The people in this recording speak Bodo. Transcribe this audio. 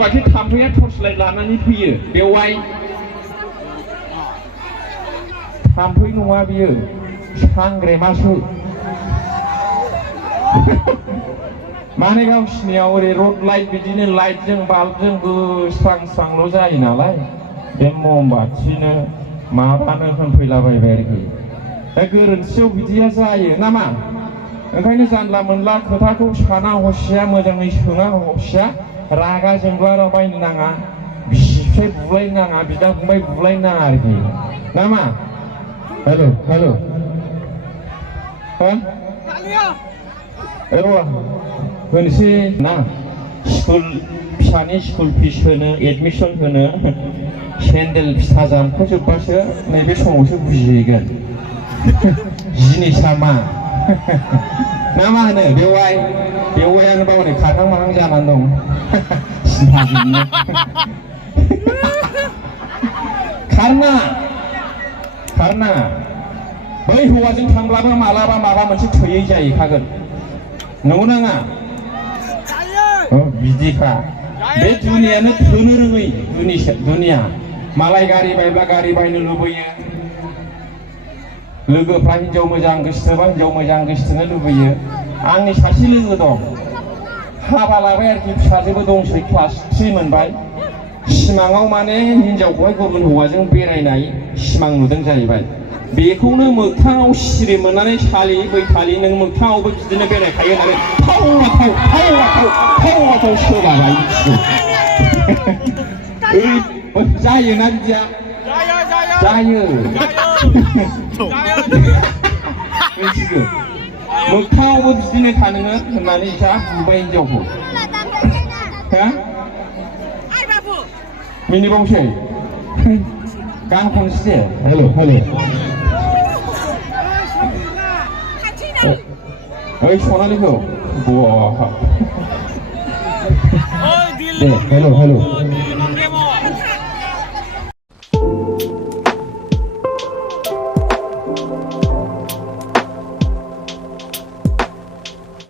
सोरबाखि थाम्फैया टर्चलाइट लानानै फैयो बेवहाय थाम्फै नङा बियो सांग्रेमासो माने गावसिनियाव ओरै रड लाइट बिदिनो लाइटजों बाल्बजों स्रां स्रांल' जायो नालाय बे ममबाथिनो माबानो होनफैलाबायबाय आरोखि दा गोरोन्थियाव बिदिया जायो नामा ओंखायनो जानला मोनला खोथाखौ साना हसिया मोजाङै सोङा हसिया रागा जोंलाबायनो नाङा बिसि फिसाय बुलायनो नाङा बिदा फंबाय बुलायनो नाङा आरोखि नामा हेल' हेल' होनोसै ना स्कुल फिसानि स्कुल फिस होनो एडमिसन होनो सेन्देल फिथा जामख'जोबबासो नैबे समावसो बुजिहैगोन जिनिसा मा ना मा होनो बेवायानो बावनै खाथां माहां जानानै दं सिन्थाजोंनो खारना बै हौवाजों थांब्लाबो मालाबा माबा मोनसे थोयै जाहैखागोन नंगौ नाङा बिदिखा बे दुनियानो थोनो रोङै दुनिया मालाय गारि बायब्ला गारि बायनो लुबैयो लोगोफ्रा हिनजाव मोजां गोसोथोबा हिनजाव मोजां गोसोथोनो लुबैयो आंनि सासे लोगो दं हाबा लाबाय आरोखि फिसाजोबो दंसै क्लास 3 मोनबाय सिमाङाव माने हिनजावखौहाय गुबुन हौवाजों बेरायनाय सिमां नुदों जाहैबाय बेखौनो मोगथाङाव सिरि मोननानै सालि बैखालि नों मोगथाङावबो बिदिनो बेरायखायो होननानै थाव सोलाबाय जायोना बिदिया जायो मिथिगौ मोगथाङावबो बिदिनो थानोङो होननानै जा बुबाय हिनजावखौ मिनिबावसै गान खनसे हेल' ओइ सनालिखौ दे हेल'